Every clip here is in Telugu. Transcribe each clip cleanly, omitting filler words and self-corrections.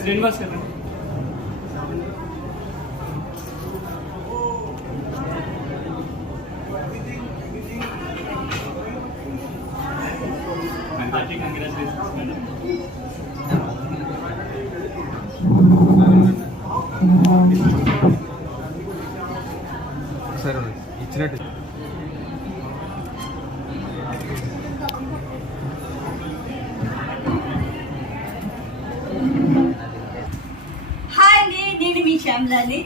శ్రీనివాస్ కదా సరే ఇచ్చినట్టు. హాయ్ అండి, నేను మీ శ్యామలాని.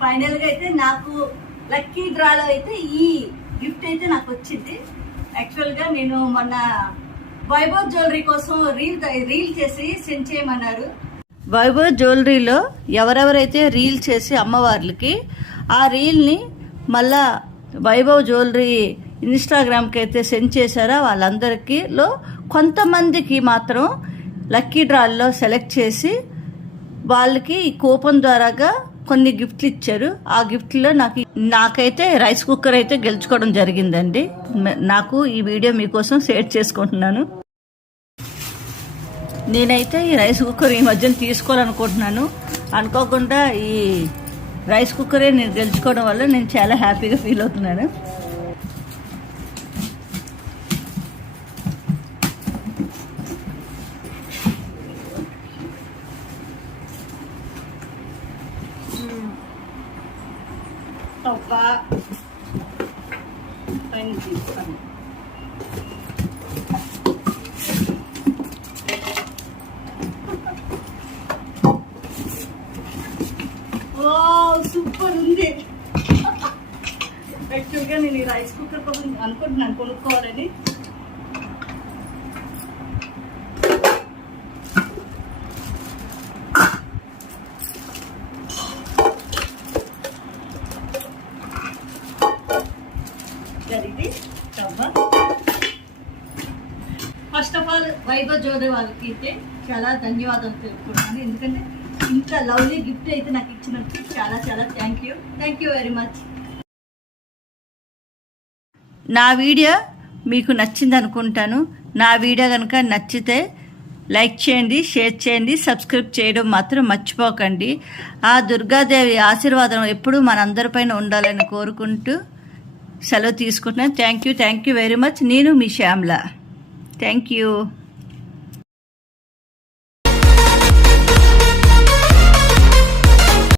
ఫైనల్గా అయితే నాకు లక్కీ డ్రాలో అయితే ఈ గిఫ్ట్ అయితే నాకు వచ్చింది. యాక్చువల్గా నేను మొన్న వైభవ్ జ్యువెలరీ కోసం రీల్ చేసి సెండ్ చేయమన్నారు. వైభవ్ జ్యువెలరీలో ఎవరెవరైతే రీల్ చేసి అమ్మవార్లకి ఆ రీల్ని మళ్ళా వైభవ్ జ్యువెలరీ ఇన్స్టాగ్రామ్కి అయితే సెండ్ చేశారో వాళ్ళందరికీలో కొంతమందికి మాత్రం లక్కీ డ్రాల్లో సెలెక్ట్ చేసి వాళ్ళకి ఈ కూపన్ ద్వారాగా కొన్ని గిఫ్ట్లు ఇచ్చారు. ఆ గిఫ్ట్లో నాకైతే రైస్ కుక్కర్ అయితే గెలుచుకోవడం జరిగిందండి. నాకు ఈ వీడియో మీకోసం షేర్ చేసుకుంటున్నాను. నేనైతే ఈ రైస్ కుక్కర్ ఈ మధ్యన తీసుకోవాలనుకుంటున్నాను. అనుకోకుండా ఈ రైస్ కుక్కరే నేను గెలుచుకోవడం వల్ల నేను చాలా హ్యాపీగా ఫీల్ అవుతున్నాను. పైన తీస్తాను. సూపర్ ఉంది. యాక్చువల్గా నేను ఈ రైస్ కుక్కర్ కోసం అనుకుంటున్నాను కొనుక్కోవాలని. First of all Vaibhav jewellery వాళ్ళకి అయితే చాలా ధన్యవాదాలు తెలుపుకుంటున్నాను. ఎందుకంటే ఇంత లవ్లీ గిఫ్ట్ అయితే నాకు ఇచ్చినందుకు చాలా చాలా థ్యాంక్ యూ వెరీ మచ్. నా వీడియో మీకు నచ్చింది అనుకుంటాను. నా వీడియో కనుక నచ్చితే లైక్ చేయండి, షేర్ చేయండి, సబ్స్క్రైబ్ చేయడం మాత్రం మర్చిపోకండి. ఆ దుర్గాదేవి ఆశీర్వాదం ఎప్పుడూ మనందరిపైన ఉండాలని కోరుకుంటూ సెలవు తీసుకుంటున్నాను. Thank you very much. నేను మీ శ్యామల. Thank you.